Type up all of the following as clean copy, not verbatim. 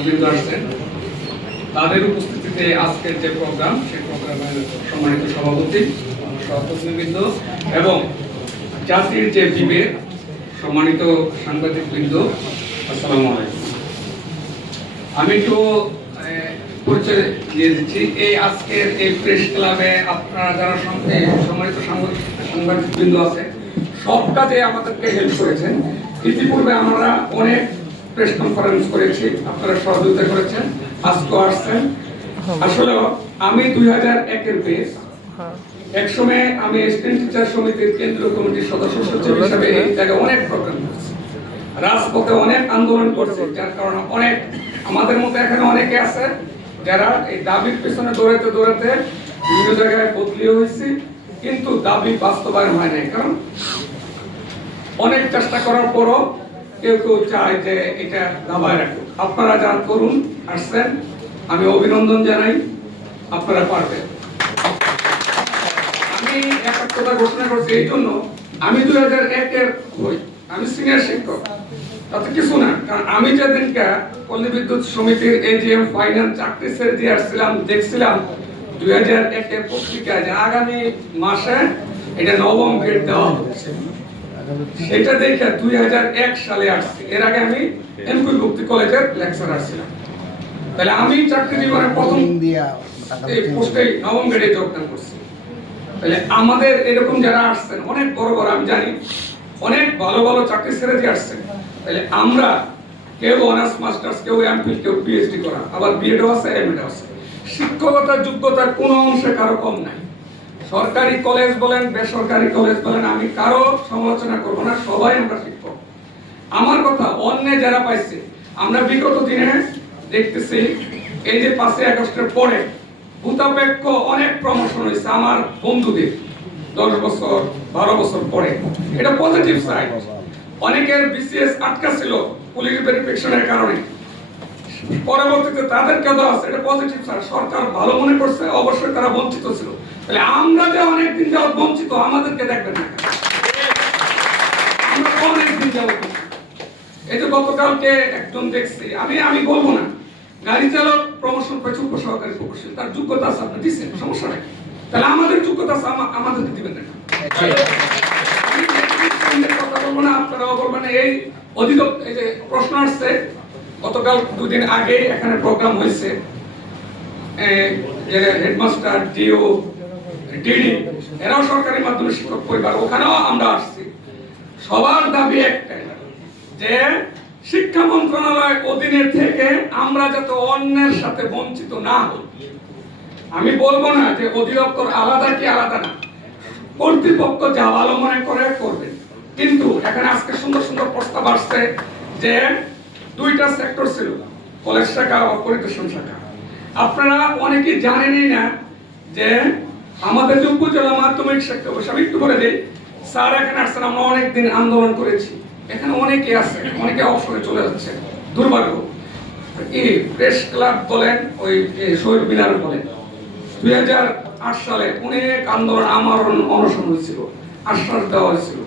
শিক্ষকবৃন্দ আসছেন, তাদের উপস্থিতিতে আজকের যে প্রোগ্রাম সেই প্রোগ্রামের সম্মানিত সভাপতি, সহকর্মীবৃন্দ এবং জাতির যে বিবেক, সম্মানিত সাংবাদিকবৃন্দ, আসসালামু আলাইকুম। আমি একটু পরিচয় দিয়ে দিচ্ছি। এই আজকের এই প্রেস ক্লাবে আপনারা যারা সম্মানিত সাংবাদিকবৃন্দ আছে, সব কাজে আমাদেরকে হেল্প করেছেন। ইতিপূর্বে আমরা অনেক প্রেস কনফারেন্স করেছি, আপনারা সহযোগিতা করেছেন, আজকে আসছেন। আসলে আমি 2001-এর বেশ একসময় আমি স্টুডেন্ট টিচার সমিতির কেন্দ্রীয় কমিটির সদস্য সচিব হিসেবে এই জায়গায় অনেক প্রোগ্রাম করছি, রাজপথে অনেক আন্দোলন করছি, যার কারণে অনেক আমাদের মতো এখানে অনেকে আছে যারা এই দাবির পেছনে দৌড়াতে দৌড়াতে বিভিন্ন জায়গায় বদলিও হয়েছি, কিন্তু দাবি বাস্তবায়ন হয় নাই। কারণ অনেক চেষ্টা করার পরও কেউ কেউ চায় যে এটা দাবায় রাখুক। আপনারা যা করুন আসছেন, আমি অভিনন্দন জানাই, আপনারা পারবেন। আমি একাত্মতা ঘোষণা করছি এই জন্য, আমি 2001-এর হই, আমি সিনিয়র শিক্ষক, তাতে কিছু না। কারণ আমি যেদিনকে পল্লী বিদ্যুৎ সমিতির এজিএম ফাইনাল চাকরি ছেড়ে দিয়ে আসছিলাম, দেখছিলাম 2001-এর পত্রিকায় যে আগামী মাসে এটা নবম গ্রেড দেওয়া হচ্ছে, সেটা দেখে 2001 সালে আসছি। এর আগে আমি এমপি ভক্তি কলেজের লেকচারার ছিলাম। তাহলে আমি চাকরি জীবনে প্রথম এই পোস্টে নবম গ্রেডে যোগদান করছি। তাহলে আমাদের এরকম যারা আসছেন অনেক বড় বড়, আমি জানি অনেক ভালো ভালো চাকরি ছেড়ে দিয়ে আসছেন। তাহলে আমরা কেউ অনার্স মাস্টার্স, কেউ এমফিল, কেউ পিএইচডি করা, আবার বিএডও আছে, এমএডও আছে। শিক্ষকতার যোগ্যতার কোনো অংশে কারো কম নাই। সরকারি কলেজ বলেন, বেসরকারি কলেজ বলেন, আমি কারো সমালোচনা করবো না, সবাই আমরা শিক্ষক। আমার কথা অন্য যারা পাইছে, আমরা বিগত দিনে দেখতেছি এই যে 5ই আগস্টের পরে ভূতাপেক্ষ অনেক প্রমোশন হয়েছে আমার বন্ধুদের 10 বছর 12 বছর পরে। এটা পজিটিভ সাইড। অনেকের বিসিএস আটকা ছিল পুলিশ ভেরিফিকেশনের কারণে, পরবর্তীতে তাদেরকে দেওয়া আছে, এটা পজিটিভ সাইড। সরকার ভালো মনে করছে, অবশ্যই তারা বঞ্চিত ছিল। তাহলে আমরা যে অনেকদিন যাওয়া বঞ্চিত, আমাদেরকে দেখবেন না, আমরা অনেকদিন যাওয়া বঞ্চিত। এই যে গতকালকে একজন দেখছি, আমি বলবো না, গাড়ি চালক প্রমোশন পেয়েছে উপসহকারী প্রকৌশলী, তার যোগ্যতা আছে, আপনি দিচ্ছেন, সমস্যা নাই। তাহলে আমাদের যোগ্যতা আছে, আমাদেরকে দিবেন না। কথা বলবো না, আপনারাও বলবেন না। এই অধিদপ্তর, এই যে প্রশ্ন আসছে, গতকাল 2 দিন আগে এখানে প্রোগ্রাম হয়েছে, হেডমাস্টার, ডিও, ডিডি, এরাও সরকারি মাধ্যমিক শিক্ষক পরিবার, ওখানেও আমরা আসছি। সবার দাবি একটাই যে শিক্ষা মন্ত্রণালয় অধীনে থেকে আমরা যাতে অন্যের সাথে বঞ্চিত না হই। আমি বলবো না যে অধিদপ্তর আলাদা কি আলাদা না, কর্তৃপক্ষ যা ভালো মনে করে করবেন। কিন্তু এখানে আজকে সুন্দর সুন্দর প্রস্তাব আসছে যে 2টা সেক্টর ছিল, কলেজ শাখা ও পরিদর্শন শাখা। আপনারা অনেকেই জানেনই না যে আমাদের যে উপজেলা মাধ্যমিক শিক্ষা, আমি একটু বলে দিই, স্যার এখানে আসছেন, আমরা অনেকদিন আন্দোলন করেছি, এখানে অনেকে আছে, অনেকে অবসরে চলে যাচ্ছে, দুর্ভাগ্য। এই প্রেস ক্লাব বলেন, ওই শহীদ মিনার বলেন, 2008 সালে অনেক আন্দোলন, আমার অনশন হয়েছিল, আশ্বাস দেওয়া হয়েছিল।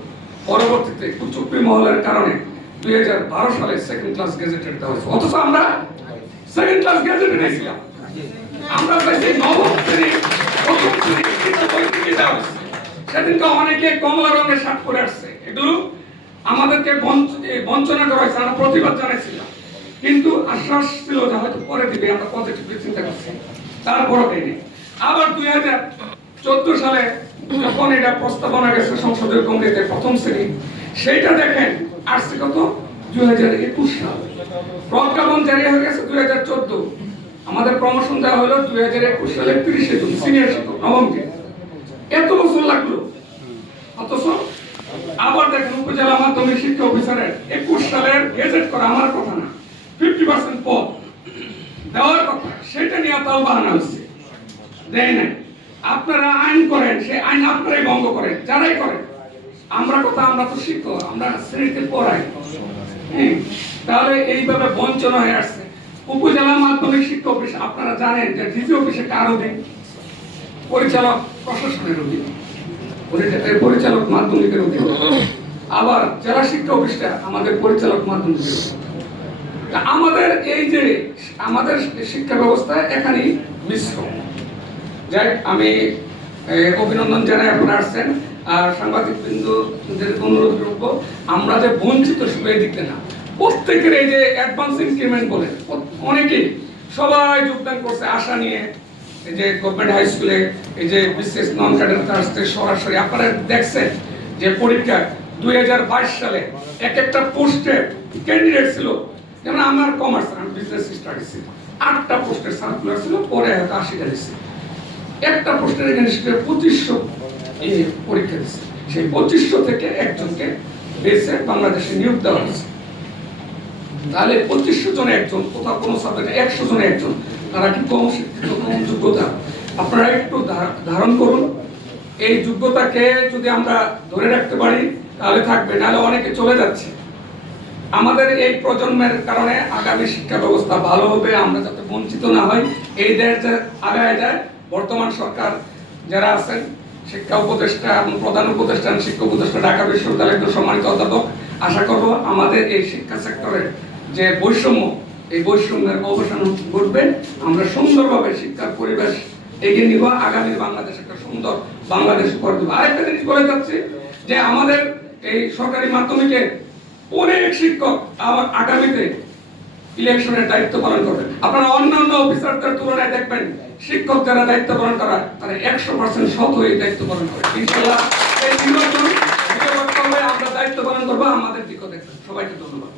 পরবর্তীতে কুচুপি মহলের কারণে 2012 সালে সেকেন্ড ক্লাস গেজেটেড দেওয়া হয়েছে, অথচ আমরা সেকেন্ড ক্লাস গেজেটেড নিয়েছিলাম। আমরা পাইছি নবম শ্রেণী, প্রথম শ্রেণী, সেদিনকে অনেকে কমলা রঙের শার্ট পরে আসছে। এগুলো আমাদেরকে বঞ্চনা করা হয়েছে, আমরা প্রতিবাদ জানাইছিলাম, কিন্তু আশ্বাস ছিল যে হয়তো পরে দিবে, আমরা পজিটিভলি চিন্তা করছি, তারপরও দেয়নি। আবার 2014 সালে যখন এটা প্রস্তাবনা গেছে সংসদীয় কমিটিতে প্রথম শ্রেণী, সেইটা দেখেন আসছে কত 2021 সাল, প্রজ্ঞাপন জারি হয়ে গেছে 2014, আমাদের প্রমোশন দেওয়া হলো 2021 সালের 30 জুন, সিনিয়র শিক্ষক নবম গ্রেড। এত বছর লাগলো, অথচ আবার দেখেন উপজেলা মাধ্যমিক শিক্ষা অফিসারের 21 সালের গেজেট করা, আমার কথা না, 50% পদ দেওয়ার কথা, সেটা নিয়ে তাও বাহানা হচ্ছে, দেয় না। আপনারা আইন করেন, সেই আইন আপনারাই ভঙ্গ করেন, যারাই করেন। আমরা কথা, আমরা তো শিক্ষক, আমরা শ্রেণীতে পড়াই, তাহলে এইভাবে বঞ্চনা হয়ে আসছে। উপজেলা মাধ্যমিক শিক্ষা অফিস, আপনারা জানেন যে ডিসি অফিসে কার অধীন? পরিচালক প্রশাসনের অধীন, পরিচালক মাধ্যমিকের অধীন। আবার জেলা শিক্ষা অফিসটা আমাদের পরিচালক মাধ্যমিকের। আমাদের এই যে আমাদের শিক্ষা ব্যবস্থা এখানেই মিশ্র। যাই আমি অভিনন্দন জানাই আপনারা আসছেন। আর সাংবাদিক বিন্দুদের অনুরোধ করবো, আমরা যে বঞ্চিত শুধু এই দিকতে না, প্রত্যেকের এই যে অ্যাডভান্স ইনক্রিমেন্ট বলে অনেকেই সবাই যোগদান করছে আশা নিয়ে। এই যে গভর্নমেন্ট হাই স্কুলে এই যে বিশেষ নন ক্যাডার কাস্টে সরাসরি আপনারা দেখছেন যে পরীক্ষা 2022 সালে এক একটা পোস্টে ক্যান্ডিডেট ছিল, যেমন আমার কমার্স, আমি বিজনেস স্টাডিজ ছিল, 8টা পোস্টের সার্কুলার ছিল, পরে হয়তো 80টা দিচ্ছে। একটা পোস্টের এগেনস্টে 2500 পরীক্ষা দিচ্ছে। সেই 2500 থেকে একজনকে বেছে বাংলাদেশে নিয়োগ দেওয়া হয়েছে। তাহলে 2500 জনে একজন, কোথাও কোনো সাবজেক্টে 100 জনে একজন, তারা কি কম শিক্ষিত, কম যোগ্যতা? আপনারা একটু ধারণ করুন। এই যোগ্যতাকে যদি আমরা ধরে রাখতে পারি তাহলে থাকবে, নাহলে অনেকে চলে যাচ্ছে। আমাদের এই প্রজন্মের কারণে আগামী শিক্ষা ব্যবস্থা ভালো হবে, আমরা যাতে বঞ্চিত না হই, এই দেশ যে আগায় যায়। বর্তমান সরকার যারা আছেন, শিক্ষা উপদেষ্টা এবং প্রধান উপদেষ্টা, শিক্ষা উপদেষ্টা, ঢাকা বিশ্ববিদ্যালয়ের সম্মানিত অধ্যাপক, আশা করব আমাদের এই শিক্ষা সেক্টরের যে বৈষম্য, এই বৈষম্যের অবসান ঘটবে। আমরা সুন্দরভাবে শিক্ষার পরিবেশ এগিয়ে নিব, আগামী বাংলাদেশ একটা সুন্দর বাংলাদেশ করে দেবো। আরেকটা জিনিস বলে যাচ্ছি যে আমাদের এই সরকারি মাধ্যমিকে অনেক শিক্ষক আবার আগামীতে ইলেকশনের দায়িত্ব পালন করবেন। আপনারা অন্যান্য অফিসারদের তুলনায় দেখবেন শিক্ষক যারা দায়িত্ব পালন করা, তারা 100% সৎ হয়ে দায়িত্ব পালন করে। ইনশাআল্লাহ এই নির্বাচন আমরা দায়িত্ব পালন করবো, আমাদের দিকেও দেখবেন। সবাইকে ধন্যবাদ।